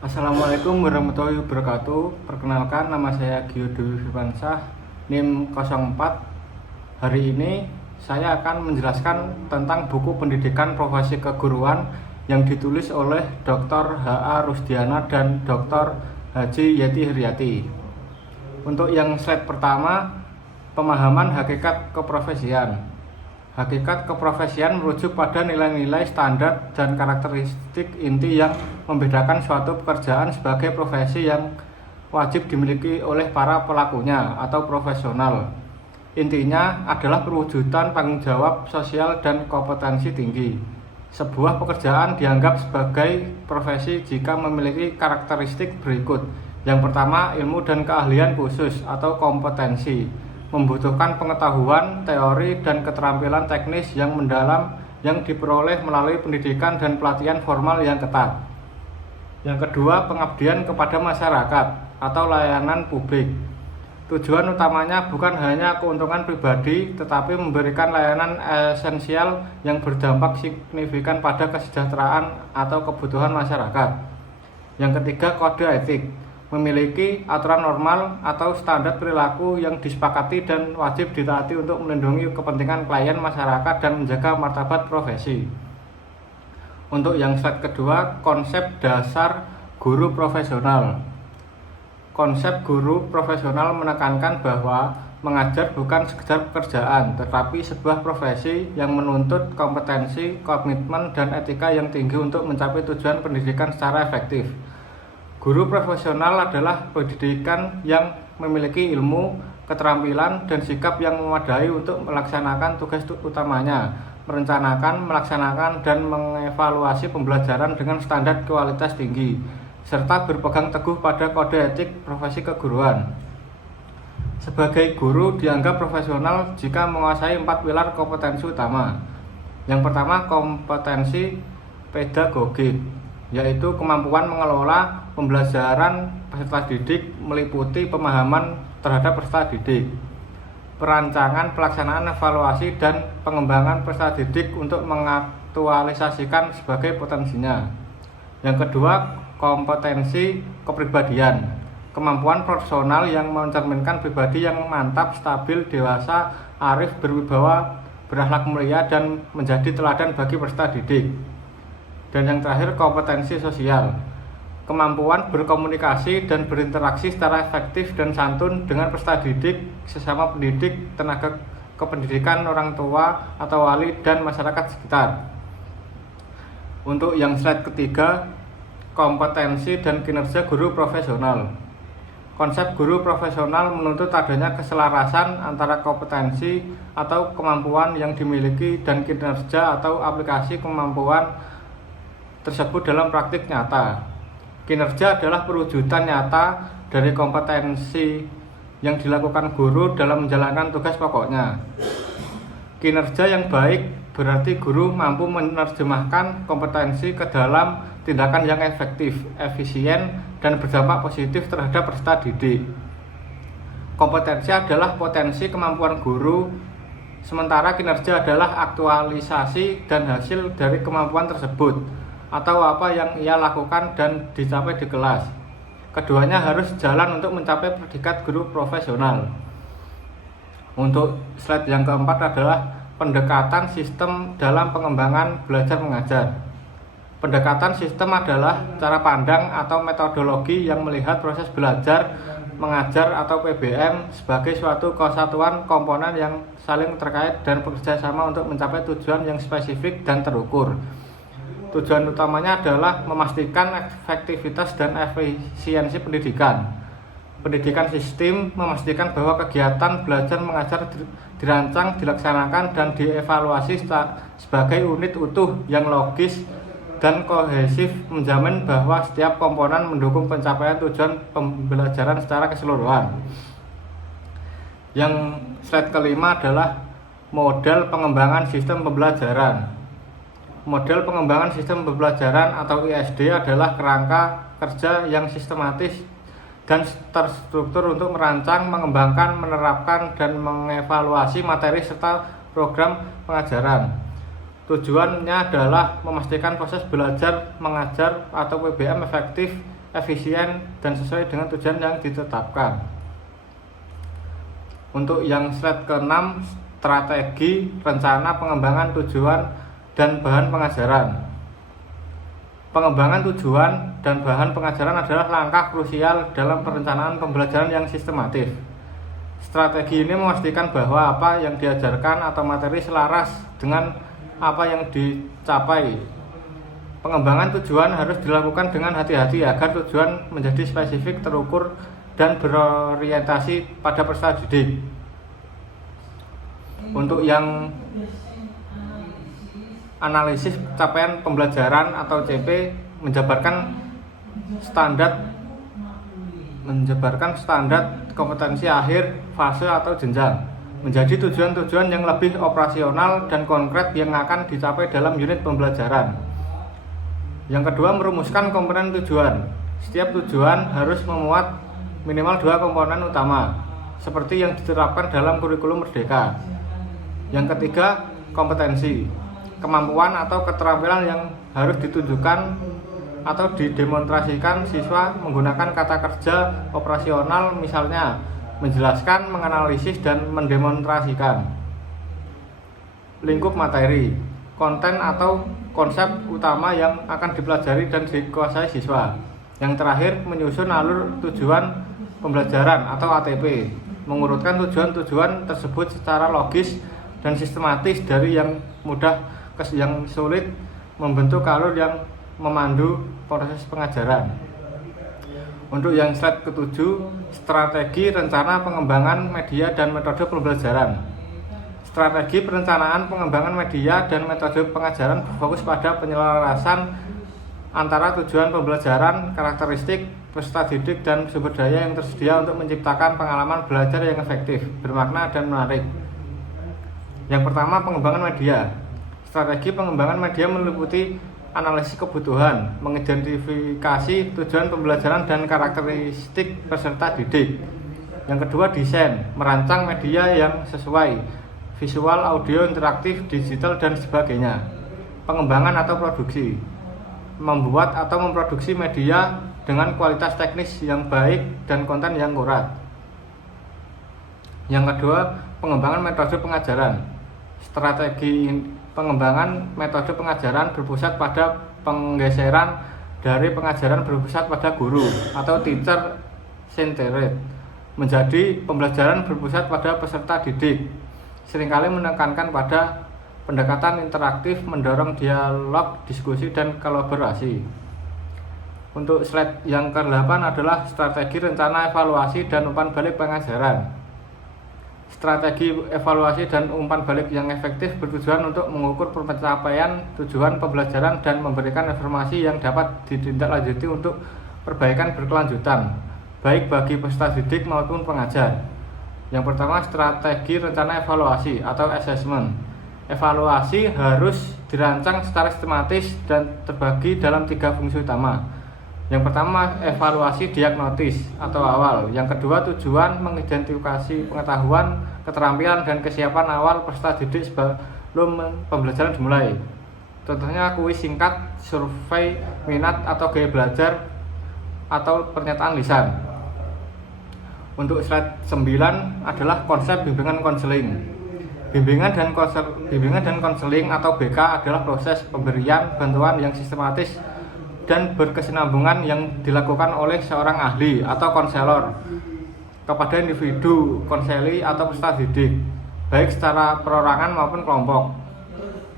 Assalamualaikum warahmatullahi wabarakatuh. Perkenalkan, nama saya Gio Dewi Firmansyah, NIM 04. Hari ini saya akan menjelaskan tentang buku pendidikan profesi keguruan yang ditulis oleh Dr. H.A. Rusdiana dan Dr. Haji Yeti Heriati. Untuk yang slide pertama, pemahaman hakikat keprofesian. Hakikat keprofesian merujuk pada nilai-nilai standar dan karakteristik inti yang membedakan suatu pekerjaan sebagai profesi yang wajib dimiliki oleh para pelakunya atau profesional. Intinya adalah perwujudan tanggung jawab sosial dan kompetensi tinggi. Sebuah pekerjaan dianggap sebagai profesi jika memiliki karakteristik berikut. Yang pertama, ilmu dan keahlian khusus atau kompetensi. Membutuhkan pengetahuan, teori, dan keterampilan teknis yang mendalam yang diperoleh melalui pendidikan dan pelatihan formal yang ketat. Yang kedua, pengabdian kepada masyarakat atau layanan publik. Tujuan utamanya bukan hanya keuntungan pribadi, tetapi memberikan layanan esensial yang berdampak signifikan pada kesejahteraan atau kebutuhan masyarakat. Yang ketiga, kode etik. Memiliki aturan normal atau standar perilaku yang disepakati dan wajib ditaati untuk melindungi kepentingan klien, masyarakat, dan menjaga martabat profesi. Untuk yang slide kedua, konsep dasar guru profesional. Konsep guru profesional menekankan bahwa mengajar bukan sekedar pekerjaan, tetapi sebuah profesi yang menuntut kompetensi, komitmen, dan etika yang tinggi untuk mencapai tujuan pendidikan secara efektif. Guru profesional adalah pendidikan yang memiliki ilmu, keterampilan, dan sikap yang memadai untuk melaksanakan tugas utamanya, merencanakan, melaksanakan, dan mengevaluasi pembelajaran dengan standar kualitas tinggi, serta berpegang teguh pada kode etik profesi keguruan. Sebagai guru dianggap profesional jika menguasai 4 pilar kompetensi utama. Yang pertama, kompetensi pedagogik, yaitu kemampuan mengelola pembelajaran peserta didik meliputi pemahaman terhadap peserta didik, perancangan, pelaksanaan, evaluasi, dan pengembangan peserta didik untuk mengaktualisasikan sebagai potensinya. Yang kedua, kompetensi kepribadian, kemampuan personal yang mencerminkan pribadi yang mantap, stabil, dewasa, arif, berwibawa, berakhlak mulia, dan menjadi teladan bagi peserta didik. Dan yang terakhir, kompetensi sosial, kemampuan berkomunikasi dan berinteraksi secara efektif dan santun dengan peserta didik, sesama pendidik, tenaga kependidikan, orang tua atau wali, dan masyarakat sekitar. Untuk yang slide ketiga, kompetensi dan kinerja guru profesional. Konsep guru profesional menuntut adanya keselarasan antara kompetensi atau kemampuan yang dimiliki dan kinerja atau aplikasi kemampuan tersebut dalam praktik nyata. Kinerja adalah perwujudan nyata dari kompetensi yang dilakukan guru dalam menjalankan tugas pokoknya. Kinerja yang baik berarti guru mampu menerjemahkan kompetensi ke dalam tindakan yang efektif, efisien, dan berdampak positif terhadap peserta didik. Kompetensi adalah potensi kemampuan guru, sementara kinerja adalah aktualisasi dan hasil dari kemampuan tersebut atau apa yang ia lakukan dan dicapai di kelas. Keduanya harus jalan untuk mencapai predikat guru profesional. Untuk slide yang keempat adalah pendekatan sistem dalam pengembangan belajar mengajar. Pendekatan sistem adalah cara pandang atau metodologi yang melihat proses belajar mengajar atau PBM sebagai suatu kesatuan komponen yang saling terkait dan bekerja sama untuk mencapai tujuan yang spesifik dan terukur. Tujuan utamanya adalah memastikan efektivitas dan efisiensi pendidikan. Pendidikan sistem memastikan bahwa kegiatan belajar mengajar dirancang, dilaksanakan, dan dievaluasi sebagai unit utuh yang logis dan kohesif, menjamin bahwa setiap komponen mendukung pencapaian tujuan pembelajaran secara keseluruhan. Yang slide kelima adalah model pengembangan sistem pembelajaran. Model pengembangan sistem pembelajaran atau ISD adalah kerangka kerja yang sistematis dan terstruktur untuk merancang, mengembangkan, menerapkan, dan mengevaluasi materi serta program pengajaran. Tujuannya adalah memastikan proses belajar mengajar atau PBM efektif, efisien, dan sesuai dengan tujuan yang ditetapkan. Untuk yang slide ke-6, strategi, rencana, pengembangan tujuan, dan bahan pengajaran. Pengembangan tujuan dan bahan pengajaran adalah langkah krusial dalam perencanaan pembelajaran yang sistematis. Strategi ini memastikan bahwa apa yang diajarkan atau materi selaras dengan apa yang dicapai. Pengembangan tujuan harus dilakukan dengan hati-hati agar tujuan menjadi spesifik, terukur, dan berorientasi pada peserta didik. Untuk yang analisis capaian pembelajaran atau CP menjabarkan standar kompetensi akhir, fase atau jenjang menjadi tujuan-tujuan yang lebih operasional dan konkret yang akan dicapai dalam unit pembelajaran. Yang kedua, merumuskan komponen tujuan. Setiap tujuan harus memuat minimal 2 komponen utama seperti yang diterapkan dalam kurikulum Merdeka. Yang ketiga, kompetensi, kemampuan atau keterampilan yang harus ditunjukkan atau didemonstrasikan siswa menggunakan kata kerja operasional, misalnya menjelaskan, menganalisis, dan mendemonstrasikan. Lingkup materi, konten atau konsep utama yang akan dipelajari dan dikuasai siswa. Yang terakhir, menyusun alur tujuan pembelajaran atau ATP, mengurutkan tujuan-tujuan tersebut secara logis dan sistematis dari yang mudah ke yang sulit, membentuk alur yang memandu proses pengajaran. Untuk yang slide ke-7, strategi, rencana, pengembangan media, dan metode pembelajaran. Strategi perencanaan pengembangan media dan metode pengajaran berfokus pada penyelarasan antara tujuan pembelajaran, karakteristik peserta didik, dan sumber daya yang tersedia untuk menciptakan pengalaman belajar yang efektif, bermakna, dan menarik. Yang pertama, pengembangan media. Strategi pengembangan media meliputi analisis kebutuhan, mengidentifikasi tujuan pembelajaran dan karakteristik peserta didik. Yang kedua, desain, merancang media yang sesuai, visual, audio, interaktif, digital, dan sebagainya. Pengembangan atau produksi, membuat atau memproduksi media dengan kualitas teknis yang baik dan konten yang akurat. Yang kedua, pengembangan metode pengajaran. Strategi pengembangan metode pengajaran berpusat pada penggeseran dari pengajaran berpusat pada guru atau teacher centered menjadi pembelajaran berpusat pada peserta didik. Seringkali menekankan pada pendekatan interaktif, mendorong dialog, diskusi, dan kolaborasi. Untuk slide yang ke-8 adalah strategi, rencana, evaluasi, dan umpan balik pengajaran. Strategi evaluasi dan umpan balik yang efektif bertujuan untuk mengukur pencapaian tujuan pembelajaran dan memberikan informasi yang dapat ditindaklanjuti untuk perbaikan berkelanjutan, baik bagi peserta didik maupun pengajar. Yang pertama, strategi rencana evaluasi atau assessment. Evaluasi harus dirancang secara sistematis dan terbagi dalam 3 fungsi utama. Yang pertama, evaluasi diagnosis atau awal. Yang kedua, tujuan, mengidentifikasi pengetahuan, keterampilan, dan kesiapan awal peserta didik sebelum pembelajaran dimulai. Contohnya kuis singkat, survei minat atau gaya belajar, atau pernyataan lisan. Untuk slide 9 adalah konsep bimbingan konseling. Bimbingan dan konseling atau BK adalah proses pemberian bantuan yang sistematis dan berkesinambungan yang dilakukan oleh seorang ahli atau konselor kepada individu konseli atau peserta didik, baik secara perorangan maupun kelompok.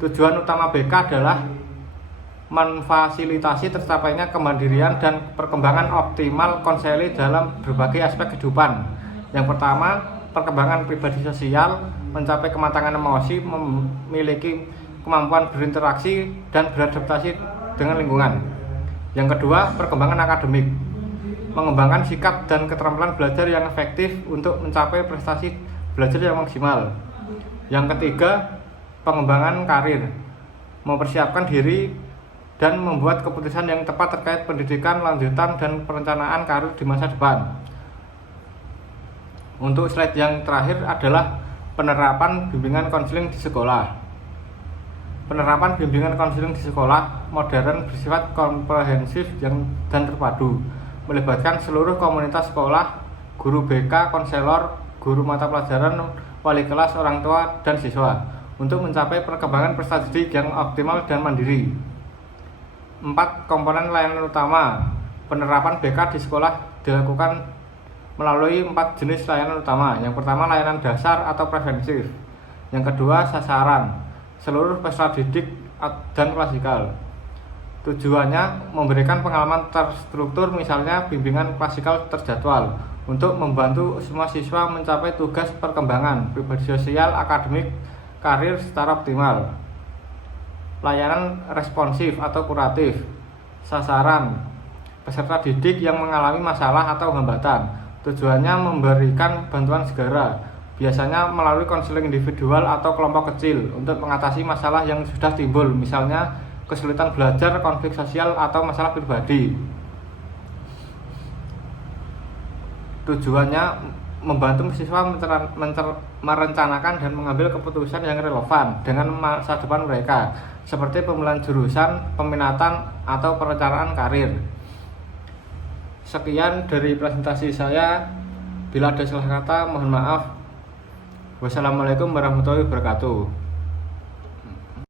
Tujuan utama BK adalah memfasilitasi tercapainya kemandirian dan perkembangan optimal konseli dalam berbagai aspek kehidupan. Yang pertama, perkembangan pribadi sosial, mencapai kematangan emosi, memiliki kemampuan berinteraksi dan beradaptasi dengan lingkungan. Yang kedua, perkembangan akademik, mengembangkan sikap dan keterampilan belajar yang efektif untuk mencapai prestasi belajar yang maksimal. Yang ketiga, pengembangan karir, mempersiapkan diri dan membuat keputusan yang tepat terkait pendidikan lanjutan dan perencanaan karir di masa depan. Untuk slide yang terakhir adalah penerapan bimbingan konseling di sekolah. Penerapan bimbingan konseling di sekolah modern bersifat komprehensif dan terpadu. melibatkan seluruh komunitas sekolah, guru BK, konselor, guru mata pelajaran, wali kelas, orang tua, dan siswa untuk mencapai perkembangan prestasi didik yang optimal dan mandiri. 4. Komponen layanan utama. Penerapan BK di sekolah dilakukan melalui 4 jenis layanan utama. Yang pertama, layanan dasar atau preventif. Yang kedua, sasaran, seluruh peserta didik dan klasikal. Tujuannya memberikan pengalaman terstruktur, misalnya bimbingan klasikal terjadwal, untuk membantu semua siswa mencapai tugas perkembangan pribadi, sosial, akademik, karir secara optimal. Layanan responsif atau kuratif. Sasaran, peserta didik yang mengalami masalah atau hambatan. Tujuannya memberikan bantuan segera, biasanya melalui konseling individual atau kelompok kecil untuk mengatasi masalah yang sudah timbul, misalnya kesulitan belajar, konflik sosial, atau masalah pribadi. Tujuannya membantu siswa merencanakan dan mengambil keputusan yang relevan dengan masa depan mereka, seperti pemilihan jurusan, peminatan, atau perencanaan karir. Sekian dari presentasi saya. Bila ada salah kata, mohon maaf. Wassalamualaikum warahmatullahi wabarakatuh.